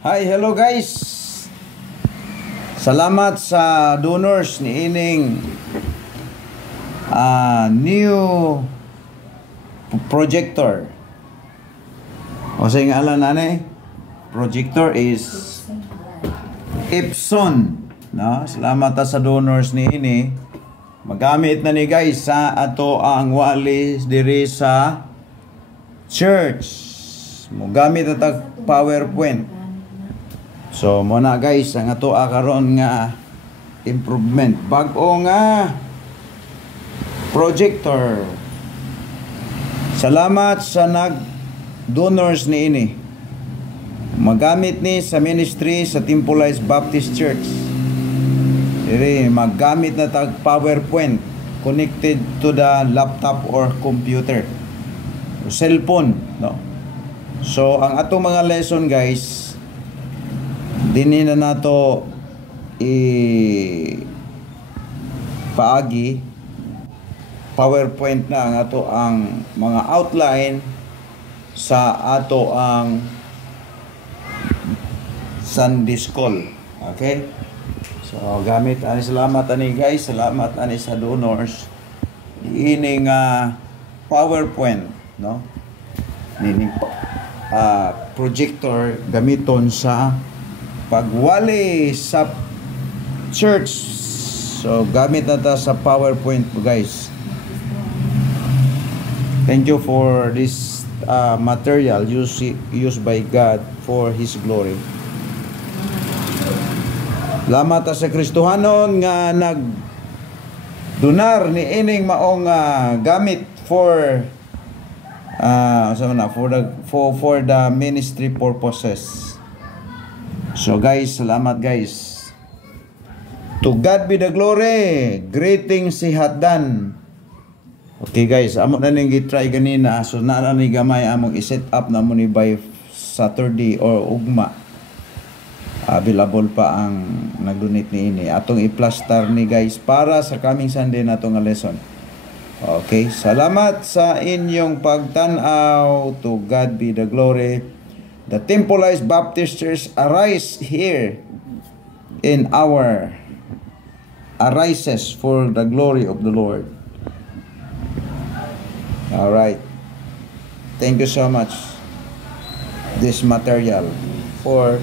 Hi, hello guys. Salamat sa donors ni ining new projector. O sa ngalan nane, projector is Epson. No? Salamat sa donors ni ini. Magamit na ni guys sa ato ang wali diri sa church. Mogamit na tag PowerPoint. So muna guys, ang ato karon nga improvement, bag-o nga projector. Salamat sa nag-donors ni ini. Magamit ni sa ministry sa Temple Baptist Church. Dire magamit na tag PowerPoint connected to the laptop or computer or cellphone, no? So ang atong mga lesson guys, dinhi na nato paagi PowerPoint na ang ato ang mga outline sa ato ang Sunday School. Okay? So gamit ani, salamat ani guys, salamat ani sa donors ining PowerPoint, no? Nining projector gamiton sa pagwali sa church. So gamit na ta sa PowerPoint guys. Thank you for this material used by God for His glory. Salamat sa Kristohanon nga nagdunar ni ining maong gamit for for the ministry purposes. So guys, salamat guys. To God be the glory. Greetings si Hatdan. Okay guys, amo na ning gitry ganina. So naa ni gamay among i-set up na mo ni by Saturday or ugma. Available pa ang nag-donate ni ini. Atong i-plaster ni guys para sa coming Sunday na nga lesson. Okay, salamat sa inyong pagtanaw. To God be the glory. The Temple Baptist Church arise here in our arises for the glory of the Lord. All right. Thank you so much. This material for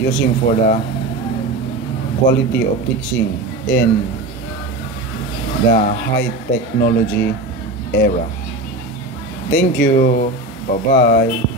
using for the quality of teaching in the high technology era. Thank you. Bye-bye.